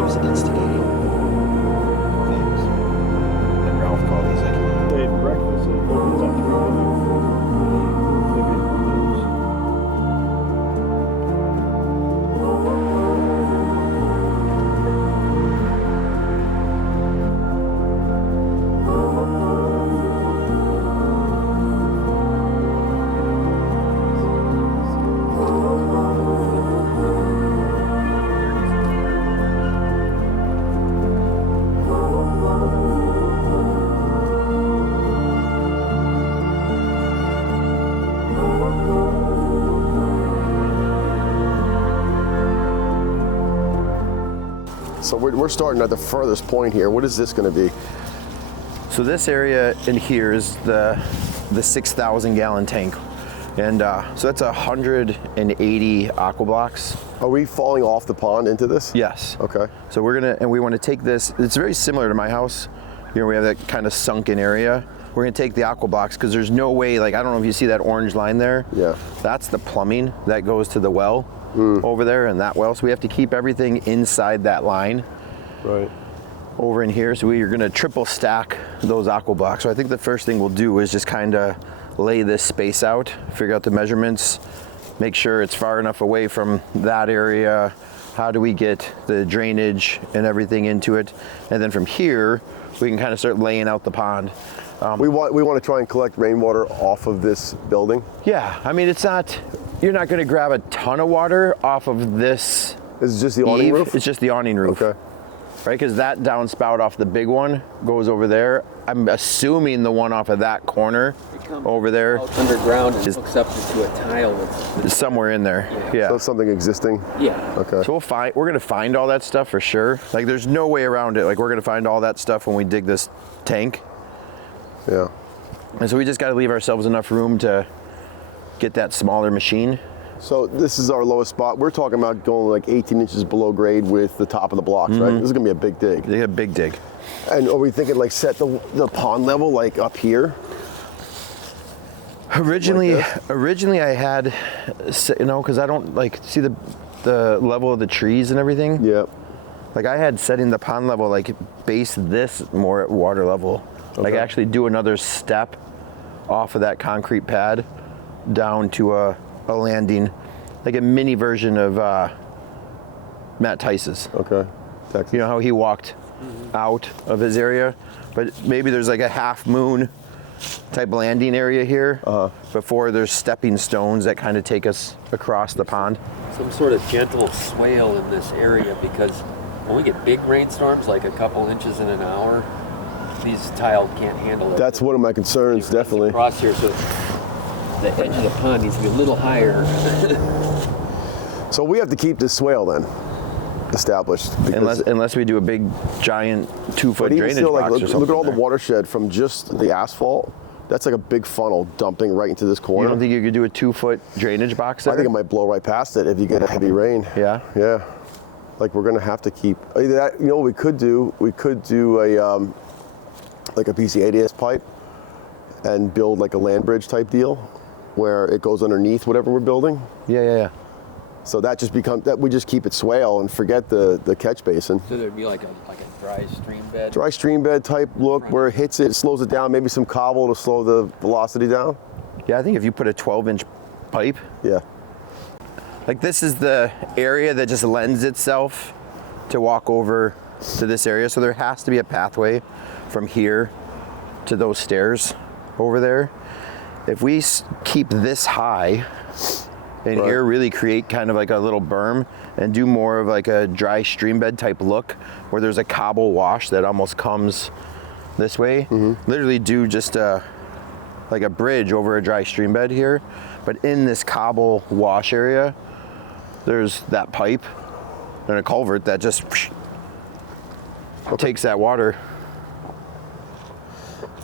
loves instigating things. And Ralph called, he's like, They had breakfast and it opens at 3 So we're starting at the furthest point here. What is this going to be? so this area in here is the 6,000 gallon tank. And so that's 180 aqua blocks. Are we falling off the pond into this? Yes. Okay. So we want to take this, it's very similar to my house. You know, we have that kind of sunken area. We're gonna take the aqua blocks because there's no way, like, I don't know if you see that orange line there. Yeah. That's the plumbing that goes to the well over there and that well. So we have to keep everything inside that line. Right. Over in here. So we are gonna triple stack those aqua blocks. So I think the first thing we'll do is just kind of lay this space out, figure out the measurements, make sure it's far enough away from that area. How do we get the drainage and everything into it? And then from here, we can kind of start laying out the pond. We want to try and collect rainwater off of this building. Yeah, I mean, you're not gonna grab a ton of water off of this. This is just the awning roof? It's just the awning roof. Okay. Right, because that downspout off the big one goes over there. I'm assuming the one off of that corner over there underground and hooks up into a tile is somewhere in there. Yeah. So it's something existing? Yeah. Okay. So we're gonna find all that stuff for sure. Like, there's no way around it. Like, we're gonna find all that stuff when we dig this tank. Yeah. And so we just gotta leave ourselves enough room to get that smaller machine. So this is our lowest spot. We're talking about going like 18 inches below grade with the top of the blocks, right? This is gonna be a big dig. They have a big dig. And are we thinking like set the pond level like up here? Originally Like I had, you know, because I don't like see the level of the trees and everything. Yeah. Like, I had setting the pond level, like, base this more at water level. Like, Okay. actually do another step off of that concrete pad down to a landing, like a mini version of Matt Tice's. Okay. Texas. You know how he walked out of his area? But maybe there's like a half moon type landing area here before there's stepping stones that kind of take us across the pond. Some sort of gentle swale in this area, because when we get big rainstorms, like a couple inches in an hour, these tile can't handle it. That's one of my concerns, definitely. Across here, so the edge of the pond needs to be a little higher. So we have to keep this swale then established. Unless we do a big giant 2-foot But even drainage still, box like, or something. look at all the there. watershed from just the asphalt. That's like a big funnel dumping right into this You corner. don't think you could do a 2-foot drainage box there? I think it might blow right past it if you get a heavy rain. Yeah? Yeah. Like, we're gonna have to keep either that. You know what we could do? We could do a like a PCADS pipe and build like a land bridge type deal where it goes underneath whatever we're building. Yeah. So that just becomes that we just keep it swale and forget the catch basin. So there'd be like a dry stream bed. Dry stream bed type look where it hits it, slows it down, maybe some cobble to slow the velocity down. Yeah, I think if you put a 12-inch pipe, Yeah. like, this is the area that just lends itself to walk over to this area. So there has to be a pathway from here to those stairs over there. If we keep this high and Right. here, really create kind of like a little berm and do more of like a dry stream bed type look where there's a cobble wash that almost comes this way. Literally do just like a bridge over a dry stream bed here. But in this cobble wash area, there's that pipe and a culvert that just takes that water.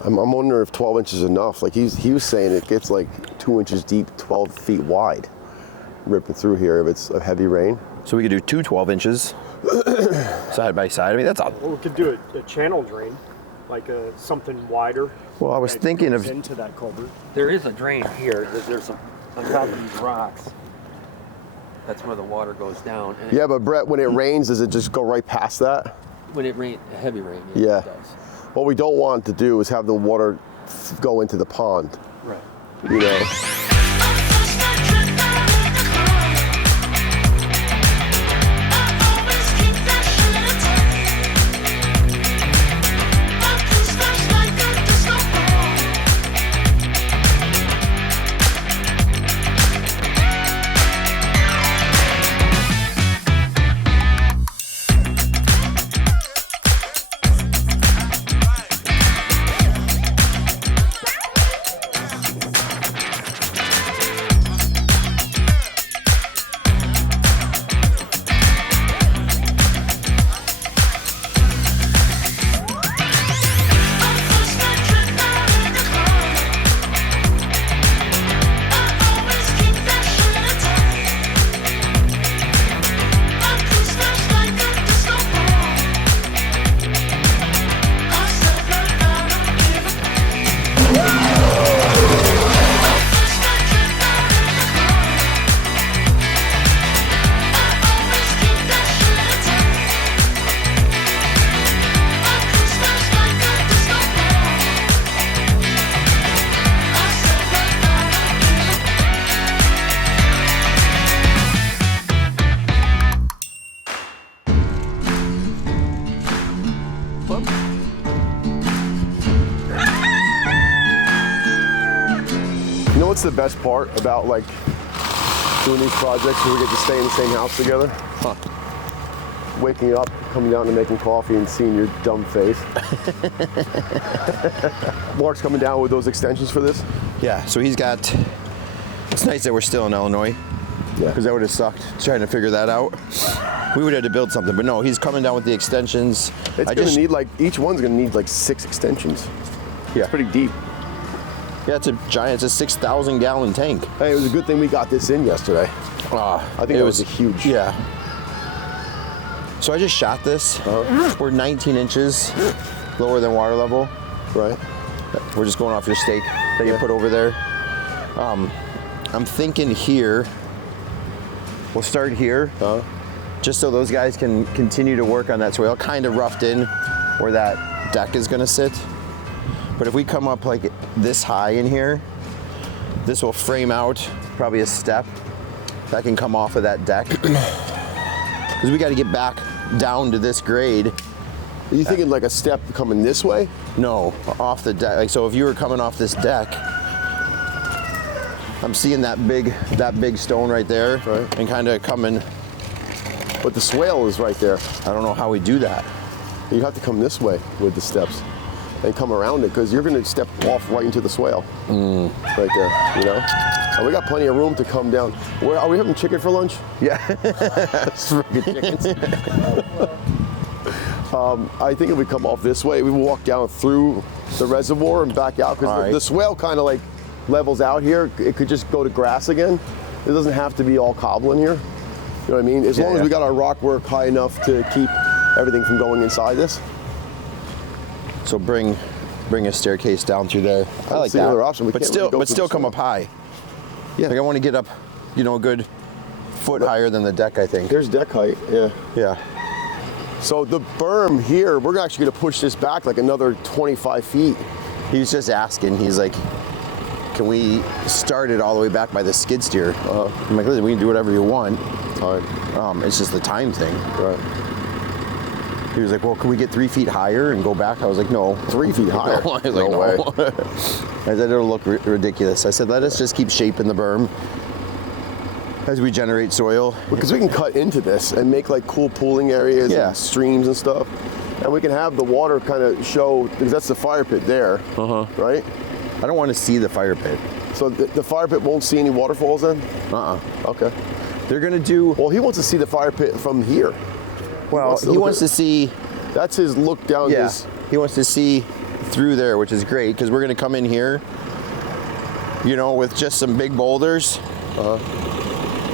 I'm wondering if 12 inches is enough. Like he was saying it gets like 2 inches deep, 12 feet wide, ripping through here if it's a heavy rain. So we could do 2 12 inches side by side. I mean, that's all. Or we could do a channel drain, like something wider. Well, I was that thinking goes of, into that culvert. There is a drain here. There's some on top of these rocks. That's where the water goes down. And Yeah, but Brett, when it rains, does it just go right past that? when it rains, heavy rain, Yeah. it does. What we don't want to do is have the water go into the pond, Right. you know? You know what's the best part about like doing these projects where we get to stay in the same house together? Waking up, coming down and making coffee and seeing your dumb face. Mark's coming down with those extensions for this? Yeah, so he's got, it's nice that we're still in Illinois, Yeah. because that would have sucked trying to figure that out. We would have had to build something, but no, he's coming down with the extensions. It's gonna need like, each one's gonna need like 6 extensions. Yeah. It's pretty deep. Yeah, it's a giant, it's a 6,000 gallon tank. Hey, it was a good thing we got this in yesterday. I think it was a huge. Yeah. So I just shot this. We're 19 inches lower than water level. Right. We're just going off your stake that you Yeah. put over there. I'm thinking here, we'll start here, just so those guys can continue to work on that swale, kind of roughed in where that deck is gonna sit. But if we come up like this high in here, this will frame out probably a step that can come off of that deck. Because we got to get back down to this grade. Are you thinking like a step coming this way? No, off the deck. Like, so if you were coming off this deck, I'm seeing that big stone right there, Right. and kind of coming. But the swale is right there. I don't know how we do that. You have to come this way with the steps and come around it because you're going to step off right into the swale. Right there, you know? And we got plenty of room to come down. Where are we having chicken for lunch? Yeah. That's freaking chickens. I think if we come off this way, we will walk down through the reservoir and back out because All the right. swale kind of like levels out here. It could just go to grass again. It doesn't have to be all cobble in here. You know what I mean? As long as yeah. we got our rock work high enough to keep everything from going inside this. So bring a staircase down through there. I don't like see that. another option. We But can't really still, go but through still the come swale. up high. Yeah. Like I want to get up, a good foot higher than the deck, I think. There's deck height, yeah. Yeah. So the berm here, we're actually gonna push this back like another 25 feet. He was just asking. He's like, "Can we start it all the way back by the skid steer?" I'm like, "Listen, we can do whatever you want. It's just the time thing." Right. He was like, "Well, can we get 3 feet higher and go back?" I was like, "No, 3 feet higher? No. I was No like, way. "No." I said, "It'll look ridiculous." I said, "Let us just keep shaping the berm as we generate soil." Because we can cut into this and make like cool pooling areas Yeah. and streams and stuff. And we can have the water kind of show, because that's the fire pit there, right? I don't want to see the fire pit. So the fire pit won't see any waterfalls then? Okay. They're gonna do Well, he wants to see the fire pit from here. well. He look wants at- to see. That's his look down Yeah, this. he wants to see through there, which is great because we're gonna come in here, with just some big boulders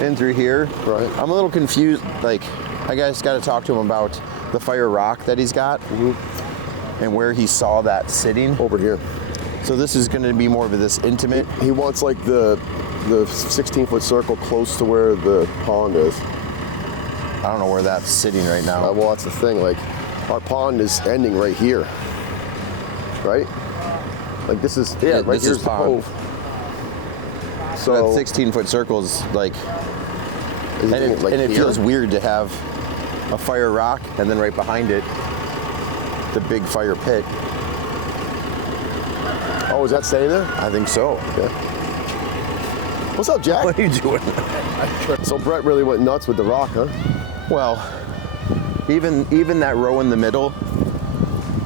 in through here. Right. I'm a little confused. Like, I guys got to talk to him about the fire rock that he's got and where he saw that sitting. Over here. So this is going to be more of this intimate. He wants like the the 16-foot circle close to where the pond is. I don't know where that's sitting right now. Well, that's the thing. Like, our pond is ending right here, right? Like this is right this here's is the pond. cove. That So 16-foot circle is like, is and it like it here? feels weird to have a fire rock and then right behind it, the big fire pit. Oh, is that staying there? I think so. Yeah. What's up, Jack? What are you doing? So Brett really went nuts with the rock, huh? Well, even that row in the middle,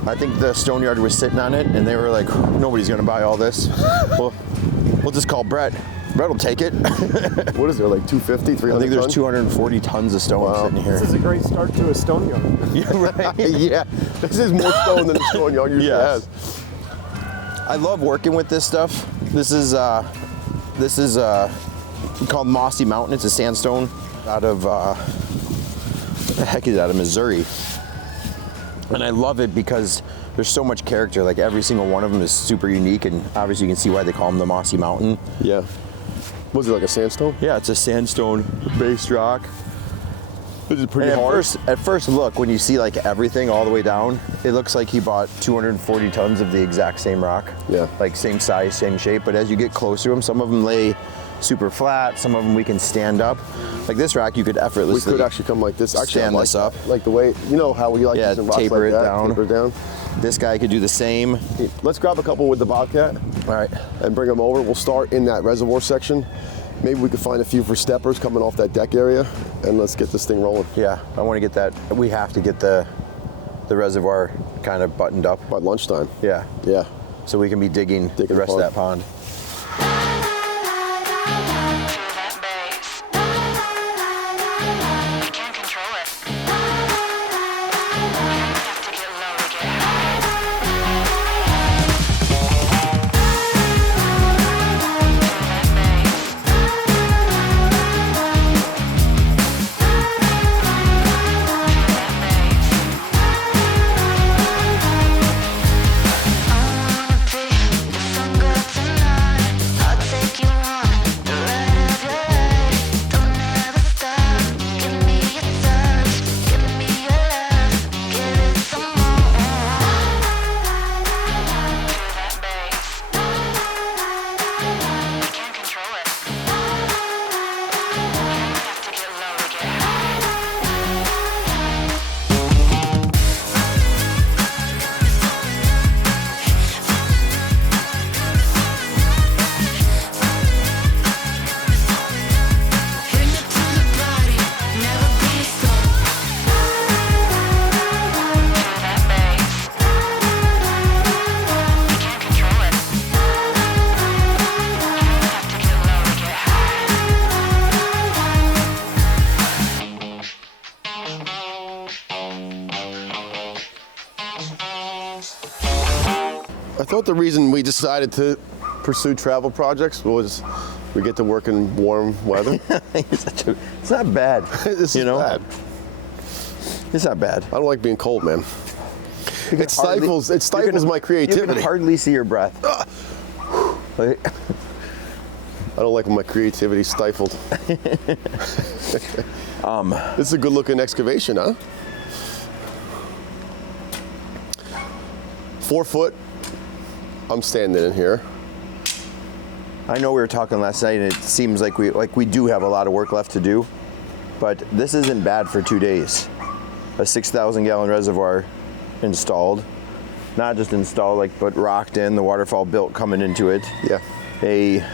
I think the stone yard was sitting on it, and they were like, nobody's gonna buy all this. Well, we'll just call Brett. Brett will take it. What is there, like 250, 300 I think there's tons? 240 tons of stone Wow. sitting here. This is a great start to a stone yard. Yeah, right. Yeah, this is more stone than the stone yard usually Yes. has. I love working with this stuff. This is called Mossy Mountain. It's a sandstone out of the heck is it, out of Missouri. And I love it because there's so much character. Like every single one of them is super unique, and obviously you can see why they call them the Mossy Mountain. Yeah. Was it like a sandstone? Yeah, it's a sandstone based rock. This is pretty And hard. at first look, when you see like everything all the way down, it looks like he bought 240 tons of the exact same rock. Yeah. Like same size, same shape. But as you get closer to them, some of them lay super flat. Some of them we can stand up. Like this rock, you could effortlessly. We could actually come like this. Actually, stand I like this up. that. Like the way, you know how we like Yeah, using rocks taper like it that, down. taper it down. This guy could do the same. Let's grab a couple with the Bobcat. All right. And bring them over. We'll start in that reservoir section. Maybe we could find a few for steppers coming off that deck area, and let's get this thing rolling. Yeah, I want to get that. We have to get the reservoir kind of buttoned up. By lunchtime. Yeah. Yeah. So we can be digging the rest of that pond. I thought the reason we decided to pursue travel projects was we get to work in warm weather. It's not bad. This you is know? bad. It's not bad. I don't like being cold, man. You It stifles my You creativity. can hardly see your breath. Like, I don't like when my creativity stifled. This is a good looking excavation, huh? 4 foot. I'm standing in here. I know we were talking last night, and it seems like we do have a lot of work left to do, but this isn't bad for 2 days. A 6,000 gallon reservoir installed, not just installed, but rocked in, the waterfall built coming into it. Yeah. A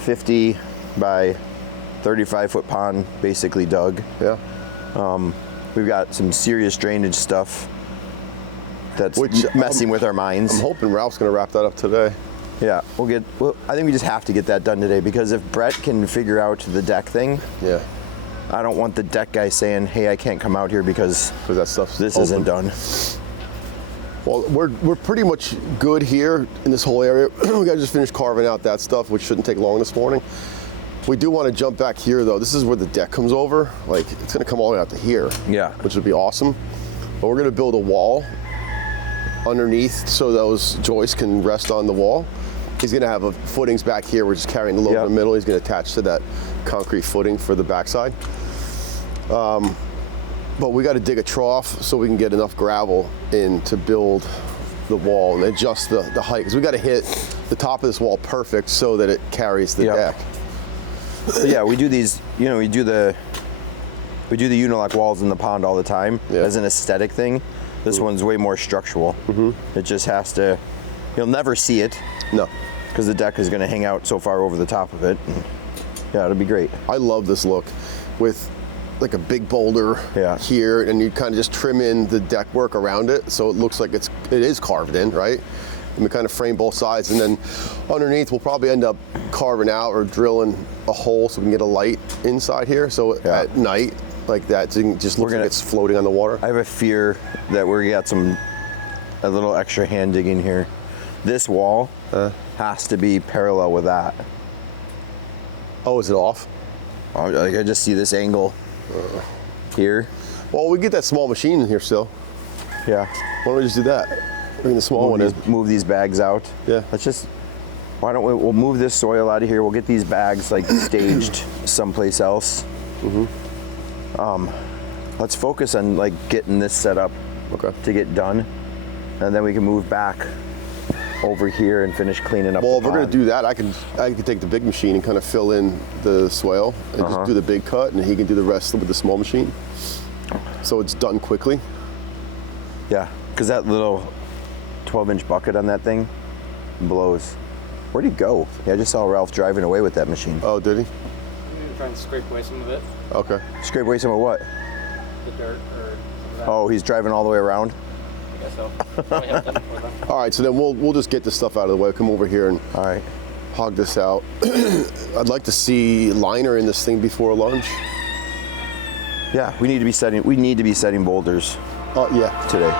50 by 35 foot pond basically dug. Yeah. We've got some serious drainage stuff that's Which, messing with our minds. I'm hoping Ralph's going to wrap that up today. Yeah, I think we just have to get that done today, because if Brett can figure out the deck thing, Yeah. I don't want the deck guy saying, hey, I can't come out here because Because that stuff's this open. isn't done. Well, we're pretty much good here in this whole area. We got to just finish carving out that stuff, which shouldn't take long this morning. We do want to jump back here, though. This is where the deck comes over. Like, it's going to come all the way out to here. Yeah. Which would be awesome. But we're going to build a wall underneath so those joists can rest on the wall. He's gonna have footings back here. We're just carrying the load in the middle. He's gonna attach to that concrete footing for the backside. But we got to dig a trough so we can get enough gravel in to build the wall and adjust the height. Because we got to hit the top of this wall perfect so that it carries the deck. But yeah, we do these. You know, we do the unilock walls in the pond all the time as an aesthetic thing. This one's way more structural. It just has to. You'll never see it. No. Because the deck is going to hang out so far over the top of it. And yeah, it'll be great. I love this look with like a big boulder here, and you kind of just trim in the deck work around it so it looks like it is carved in, right? And we kind of frame both sides, and then underneath we'll probably end up carving out or drilling a hole so we can get a light inside here. So at night, like that, so it just looks like it's floating on the water. I have a fear that we got a little extra hand digging here. This wall has to be parallel with that. Oh, is it off? Like I just see this angle here. Well, we get that small machine in here still. Yeah. Why don't we just do that? Bring the small one in. Move these bags out. Yeah. Why don't we'll move this soil out of here. We'll get these bags like staged someplace else. Let's focus on like getting this set up to get done. And then we can move back over here and finish cleaning up. Well, if we're gonna do that, I can take the big machine and kind of fill in the swale and just do the big cut, and he can do the rest with the small machine. So it's done quickly. Yeah, because that little 12-inch bucket on that thing blows. Where'd he go? Yeah, I just saw Ralph driving away with that machine. Oh, did he? I'm trying to scrape away some of it. Okay. Scrape away some of what? The dirt or some of that. Oh, he's driving all the way around? I guess so. Probably have done it for them. All right, so then we'll just get this stuff out of the way. Come over here and hog this out. I'd like to see liner in this thing before lunch. Yeah, we need to be setting boulders. Today.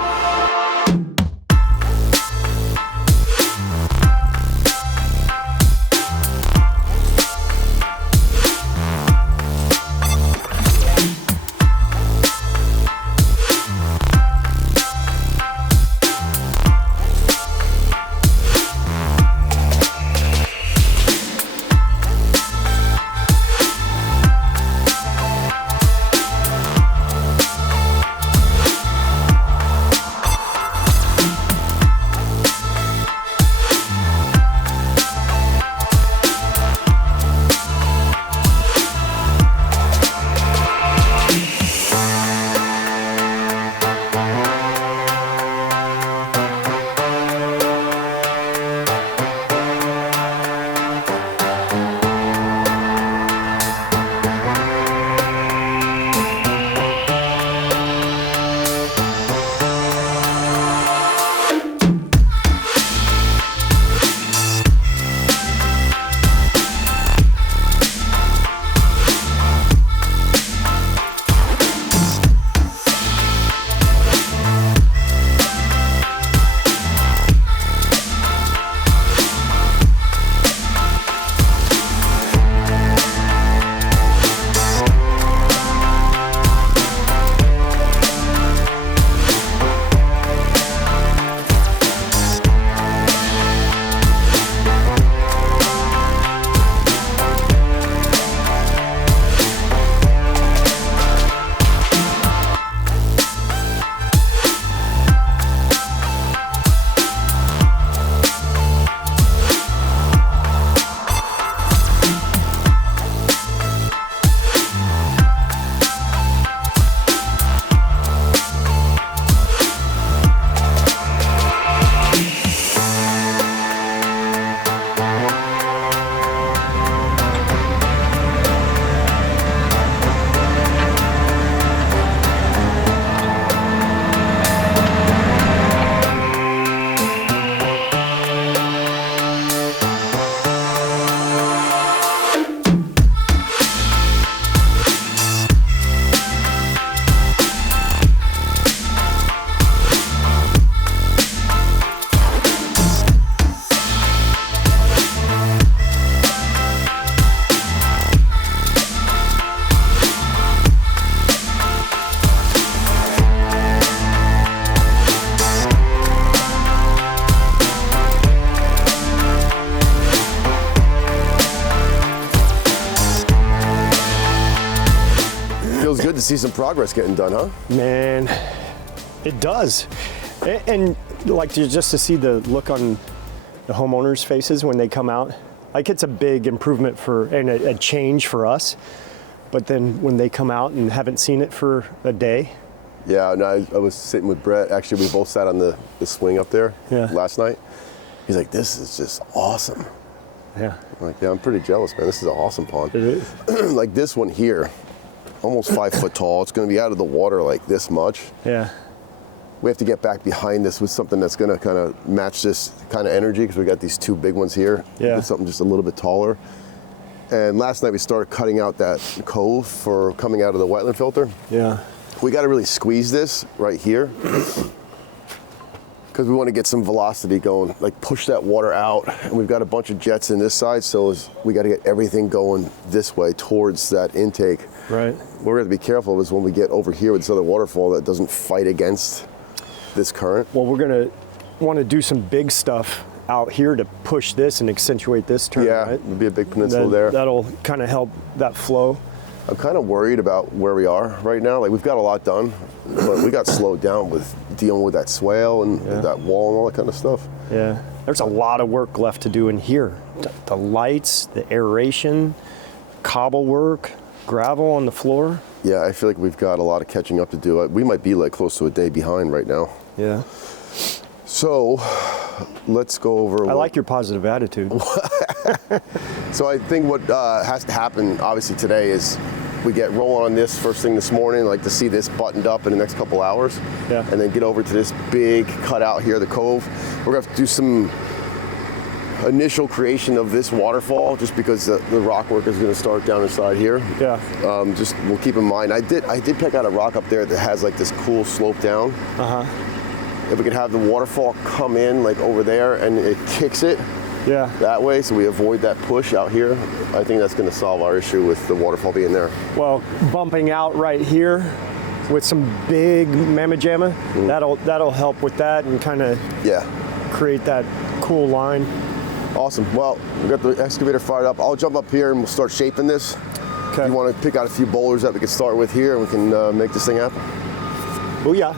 see some progress getting done, huh? Man, it does. And like just to see the look on the homeowners' faces when they come out, like it's a big improvement and a change for us. But then when they come out and haven't seen it for a day. Yeah, no, I was sitting with Brett. Actually, we both sat on the swing up there last night. He's like, this is just awesome. Yeah. I'm like, yeah, I'm pretty jealous, man. This is an awesome pond. It is. Like this one here, almost 5 foot tall. It's going to be out of the water like this much. Yeah. We have to get back behind this with something that's going to kind of match this kind of energy because we got these 2 big ones here. Yeah. Get something just a little bit taller. And last night we started cutting out that cove for coming out of the wetland filter. Yeah. We got to really squeeze this right here because we want to get some velocity going, like push that water out. And we've got a bunch of jets in this side, so we got to get everything going this way towards that intake. Right. What we're going to be careful of is when we get over here with this other waterfall that doesn't fight against this current. Well, we're going to want to do some big stuff out here to push this and accentuate this turn, Yeah, right? there'll be a big peninsula there. That'll kind of help that flow. I'm kind of worried about where we are right now. Like we've got a lot done, but we got slowed down with dealing with that swale and that wall and all that kind of stuff. Yeah. There's a lot of work left to do in here. The lights, the aeration, cobble work, gravel on the floor. Yeah, I feel like we've got a lot of catching up to do. We might be like close to a day behind right now. Yeah. So let's go over. I like your positive attitude. So I think what has to happen, obviously, today is we get rolling on this first thing this morning, like to see this buttoned up in the next couple hours. Yeah. And then get over to this big cutout here, the cove. We're going to have to do some initial creation of this waterfall just because the rock work is going to start down inside here. Yeah. Just we'll keep in mind. I did pick out a rock up there that has like this cool slope down. If we could have the waterfall come in like over there and it kicks it that way, so we avoid that push out here, I think that's going to solve our issue with the waterfall being there. Well, bumping out right here with some big mamma jamma, that'll help with that and kind of create that cool line. Awesome. Well, we got the excavator fired up. I'll jump up here and we'll start shaping this. Okay. You want to pick out a few boulders that we can start with here and we can make this thing happen? Oh yeah.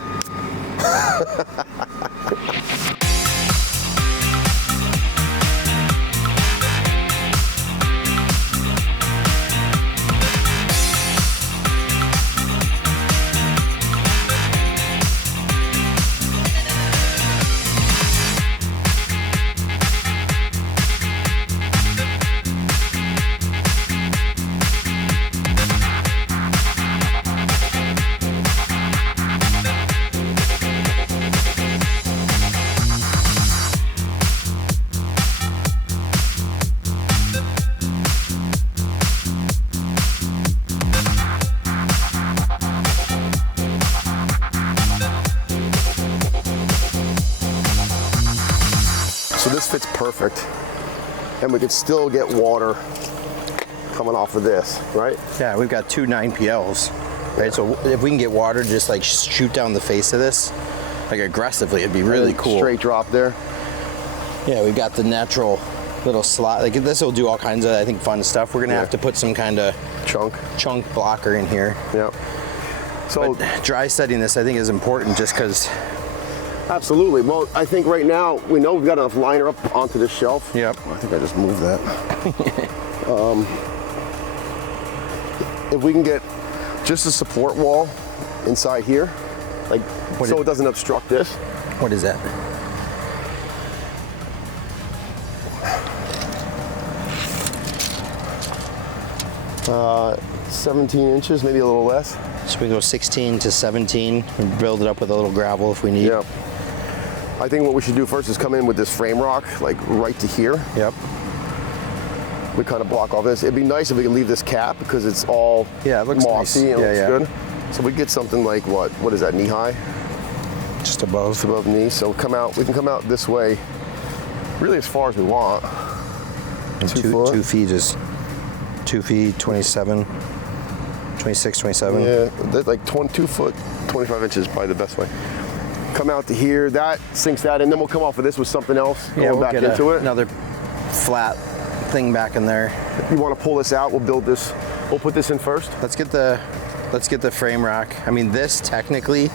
So this fits perfect, and we could still get water coming off of this, right? Yeah, we've got 2 9PLs, right? So if we can get water to just like shoot down the face of this, like aggressively, it'd be really cool. Straight drop there. Yeah, we've got the natural little slot. Like this will do all kinds of, I think, fun stuff. We're gonna have to put some kind of chunk blocker in here. Yeah. So but dry setting this, I think, is important just because. Absolutely. Well, I think right now we know we've got enough liner up onto this shelf. Yep. I think I just moved that. If we can get just a support wall inside here, like so it doesn't obstruct this. What is that? Uh, 17 inches, maybe a little less. So we go 16 to 17 and build it up with a little gravel if we need. Yep. I think what we should do first is come in with this frame rock, like right to here. Yep. We kind of block all this. It'd be nice if we could leave this cap because it's all it looks mossy nice. and looks good. So we get something like what is that, knee high? Just above. Just above knee. So we can come out this way really as far as we want. And 2 feet is 2 feet, 27, 26, 27. Yeah, that's like 22 foot, 25 inches, probably the best way. Come out to here, that sinks that in, then we'll come off of this with something else, Yeah, we'll back get into it. another flat thing back in there. You want to pull this out, we'll build this, we'll put this in first. Let's get the let's get the frame rock. I mean, this technically,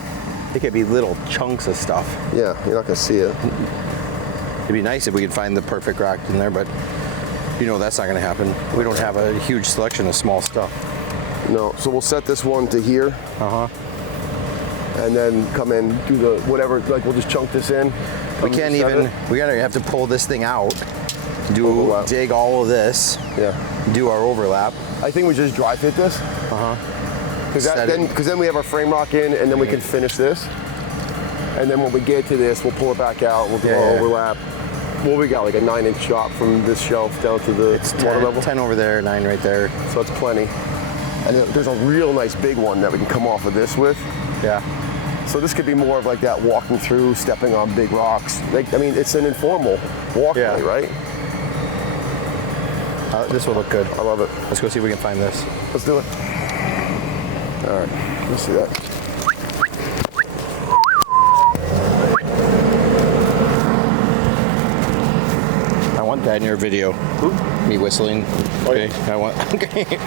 it could be little chunks of stuff. Yeah, you're not gonna see it. It'd be nice if we could find the perfect rock in there, but you know that's not gonna happen. We don't have a huge selection of small stuff. No, so we'll set this one to here. Uh-huh. And then come in, do the whatever, like we'll just chunk this in. We can't even, we gotta have to pull this thing out, Overlap. dig all of this, Yeah. do our overlap. I think we just dry fit this. Set it. Because then we have our frame rock in, and then we can finish this. And then when we get to this, we'll pull it back out. We'll do our overlap. What we got, like a 9-inch drop from this shelf down to the water level. 10 over there, 9 right there. So it's plenty. And there's a real nice big one that we can come off of this with. Yeah. So this could be more of like that walking through, stepping on big rocks. Like, I mean, it's an informal walkway, right? This will look good. I love it. Let's go see if we can find this. Let's do it. All right, let's see that. I want that in your video. Me whistling. Okay. I want. Okay.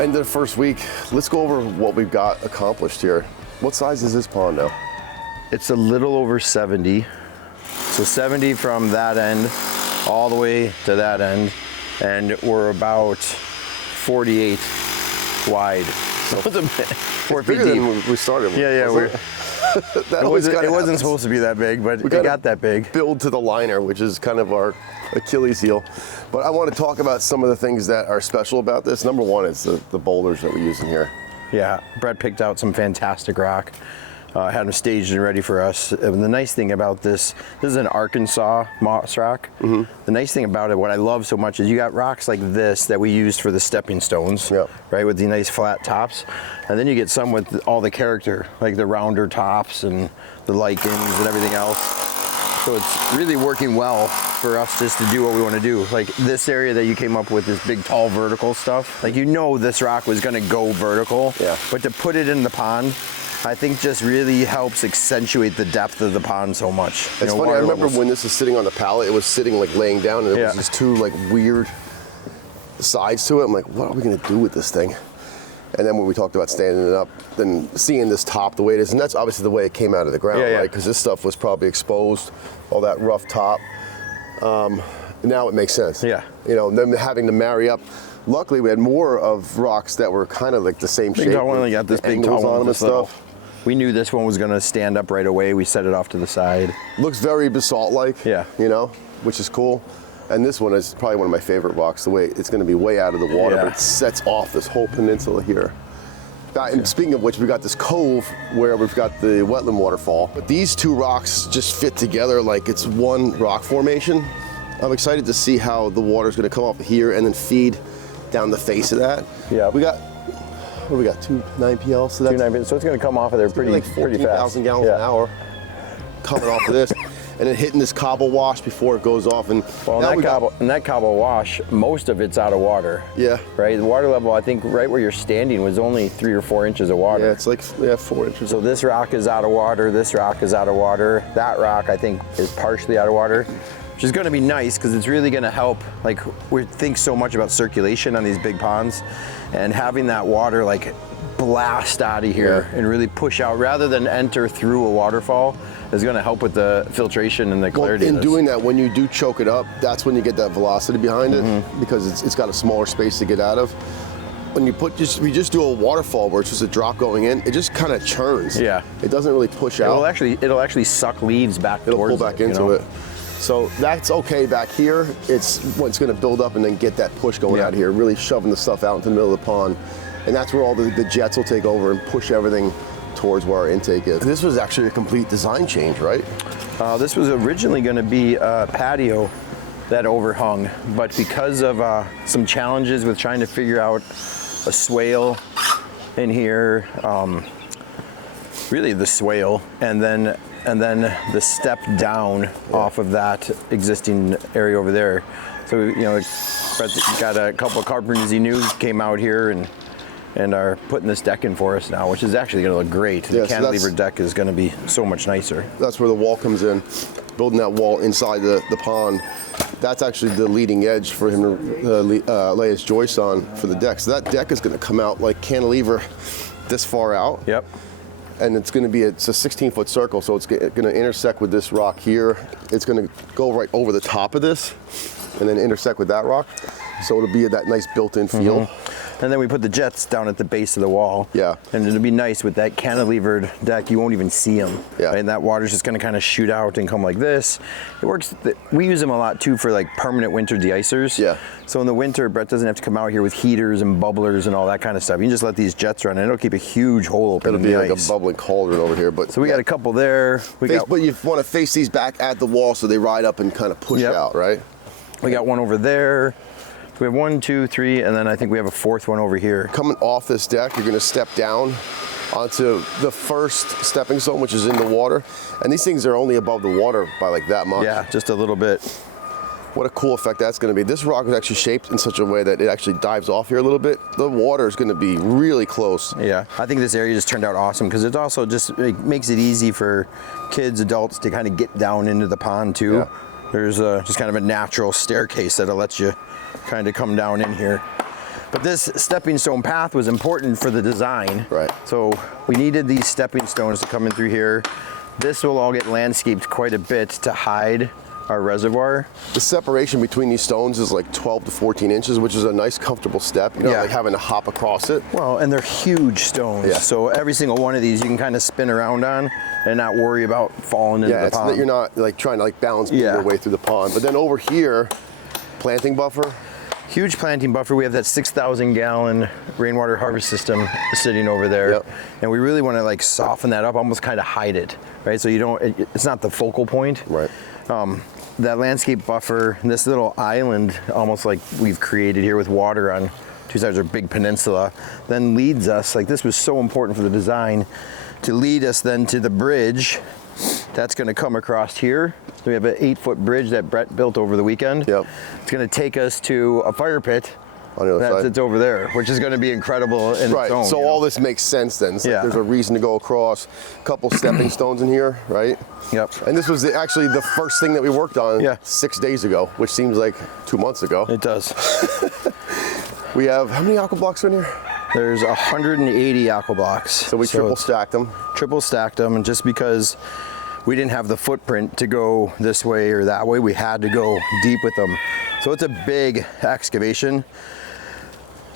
End of the first week, let's go over what we've got accomplished here. What size is this pond now? It's a little over 70. So 70 from that end all the way to that end. And we're about 48 wide. So it's a bit, 4 feet Bigger deep. than we started with. Yeah, wasn't it? it wasn't supposed to be that big, but it got that big. Build to the liner, which is kind of our Achilles heel. But I want to talk about some of the things that are special about this. Number one is the boulders that we're using here. Yeah, Brett picked out some fantastic rock. Had them staged and ready for us. And the nice thing about this is an Arkansas moss rock. The nice thing about it, what I love so much, is you got rocks like this that we used for the stepping stones, right, with the nice flat tops. And then you get some with all the character, like the rounder tops and the lichens and everything else. So it's really working well for us just to do what we want to do. Like this area that you came up with, this big, tall, vertical stuff. Like, you know, this rock was going to go vertical, but to put it in the pond, I think just really helps accentuate the depth of the pond so much. It's funny, I remember when this was sitting on the pallet, it was sitting like laying down, and there was these two like weird sides to it. I'm like, what are we gonna do with this thing? And then when we talked about standing it up, then seeing this top the way it is, and that's obviously the way it came out of the ground, right? Because this stuff was probably exposed, all that rough top. Now it makes sense. Yeah. You know, them having to marry up. Luckily, we had more of rocks that were kind of like the same shape. Big tall one, got this big tall on one them and stuff. We knew this one was going to stand up right away. We set it off to the side. Looks very basalt-like. Yeah. You know, which is cool. And this one is probably one of my favorite rocks. The way it's going to be way out of the water, but it sets off this whole peninsula here. And speaking of which, we got this cove where we've got the wetland waterfall. But these two rocks just fit together like it's one rock formation. I'm excited to see how the water's going to come off here and then feed down the face of that. Yeah. We got, what do we got, 2 9PL? So that's 2 9PL. So it's going to come off of there pretty like fast. 14,000 gallons an hour coming off of this. and then hitting this cobble wash before it goes off. And Well, now in that cobble wash, most of it's out of water. Yeah. Right? The water level, I think, right where you're standing was only 3 or 4 inches of water. Yeah, it's like 4 inches. So this rock is out of water, this rock is out of water, that rock I think is partially out of water, which is gonna be nice because it's really gonna help, like we think so much about circulation on these big ponds, and having that water like blast out of here and really push out rather than enter through a waterfall is gonna help with the filtration and the clarity. Well, in of this. doing that, when you do choke it up, that's when you get that velocity behind it because it's got a smaller space to get out of. When you just do a waterfall where it's just a drop going in, it just kind of churns. Yeah. It doesn't really push out. It'll actually suck leaves back It'll towards pull back it, into you know? it. So that's okay back here. It's when it's going to build up and then get that push going out of here, really shoving the stuff out into the middle of the pond. And that's where all the jets will take over and push everything towards where our intake is. This was actually a complete design change, right? This was originally going to be a patio that overhung, but because of some challenges with trying to figure out a swale in here, really the swale, and then the step down off of that existing area over there. So Brett got a couple of carpenters he knew came out here and are putting this deck in for us now, which is actually going to look great. The cantilever deck is going to be so much nicer. That's where the wall comes in, building that wall inside the pond. That's actually the leading edge for him to lay his joists on for the deck. So that deck is going to come out like cantilever this far out. Yep. And it's going to be it's a 16-foot circle, so it's going to intersect with this rock here. It's going to go right over the top of this and then intersect with that rock. So it'll be that nice built-in feel. And then we put the jets down at the base of the wall. Yeah. And it'll be nice with that cantilevered deck. You won't even see them. Yeah. Right? And that water's just going to kind of shoot out and come like this. It works. We use them a lot too for like permanent winter de-icers. Yeah. So in the winter, Brett doesn't have to come out here with heaters and bubblers and all that kind of stuff. You can just let these jets run, and it'll keep a huge hole open. It'll be like a bubbling cauldron over here. But so we got a couple there. But you want to face these back at the wall so they ride up and kind of push out, right? We got one over there. We have 1, 2, 3, and then I think we have a fourth one over here. Coming off this deck, you're going to step down onto the first stepping stone, which is in the water. And these things are only above the water by like that much. Yeah, just a little bit. What a cool effect that's going to be. This rock is actually shaped in such a way that it actually dives off here a little bit. The water is going to be really close. Yeah, I think this area just turned out awesome because it also just makes it easy for kids, adults to kind of get down into the pond too. Yeah. There's just kind of a natural staircase that'll let you kind of come down in here. But this stepping stone path was important for the design. Right. So we needed these stepping stones to come in through here. This will all get landscaped quite a bit to hide our reservoir. The separation between these stones is like 12 to 14 inches, which is a nice comfortable step. You know, like having to hop across it. Well, and they're huge stones. Yeah. So every single one of these you can kind of spin around on and not worry about falling into the pond. That you're not like trying to like balance your way through the pond. But then over here, planting buffer. Huge planting buffer. We have that 6,000 gallon rainwater harvest system sitting over there. Yep. And we really want to like soften that up, almost kind of hide it, right? So you don't, it's not the focal point. Right. That landscape buffer, this little island, almost like we've created here with water on two sides of a big peninsula, then leads us, like this was so important for the design, to lead us then to the bridge that's going to come across here. So we have an 8-foot bridge that Brett built over the weekend. Yep. It's going to take us to a fire pit on the other side. It's over there, which is going to be incredible in its own. So all this makes sense then. So there's a reason to go across. A couple stepping stones in here, right? Yep. And this was actually the first thing that we worked on 6 days ago, which seems like 2 months ago. It does. We have, how many aqua blocks are in here? There's 180 aqua blocks. So we triple stacked them. Triple stacked them, and just because we didn't have the footprint to go this way or that way, we had to go deep with them. So it's a big excavation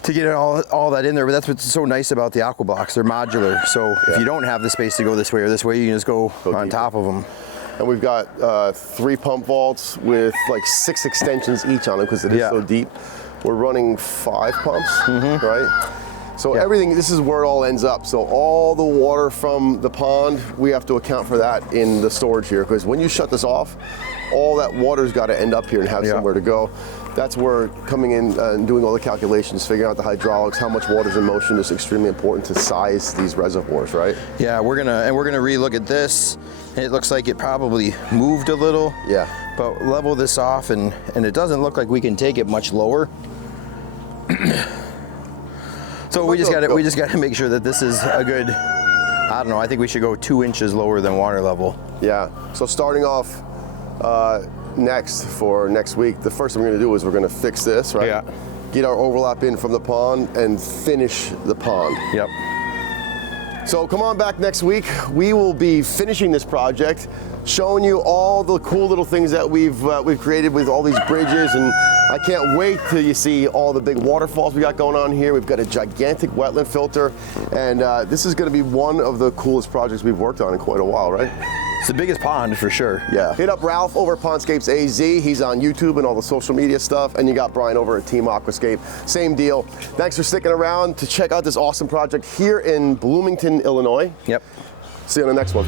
to get all that in there, but that's what's so nice about the aqua blocks. They're modular, so if you don't have the space to go this way or this way, you can just go on top of them. And we've got 3 pump vaults with like 6 extensions each on them because it is so deep. We're running 5 pumps, right? So everything, this is where it all ends up. So all the water from the pond, we have to account for that in the storage here, because when you shut this off, all that water's got to end up here and have somewhere to go. that's where coming in and doing all the calculations, figuring out the hydraulics, how much water's in motion is extremely important to size these reservoirs, right? Yeah, we're gonna re-look at this. It looks like it probably moved a little. Yeah. But level this off, and it doesn't look like we can take it much lower. So we just gotta make sure that this is a good, I don't know, I think we should go 2 inches lower than water level. Yeah, so starting off for next week, the first thing we're gonna do is we're gonna fix this, right? Yeah. Get our overlap in from the pond and finish the pond. Yep. So come on back next week. We will be finishing this project, showing you all the cool little things that we've created with all these bridges, and I can't wait till you see all the big waterfalls we got going on here. We've got a gigantic wetland filter, and this is going to be one of the coolest projects we've worked on in quite a while, right? It's the biggest pond for sure. Yeah. Hit up Ralph over at Pondscapes AZ. He's on YouTube and all the social media stuff. And you got Brian over at Team Aquascape. Same deal. Thanks for sticking around to check out this awesome project here in Bloomington, Illinois. Yep. See you on the next one.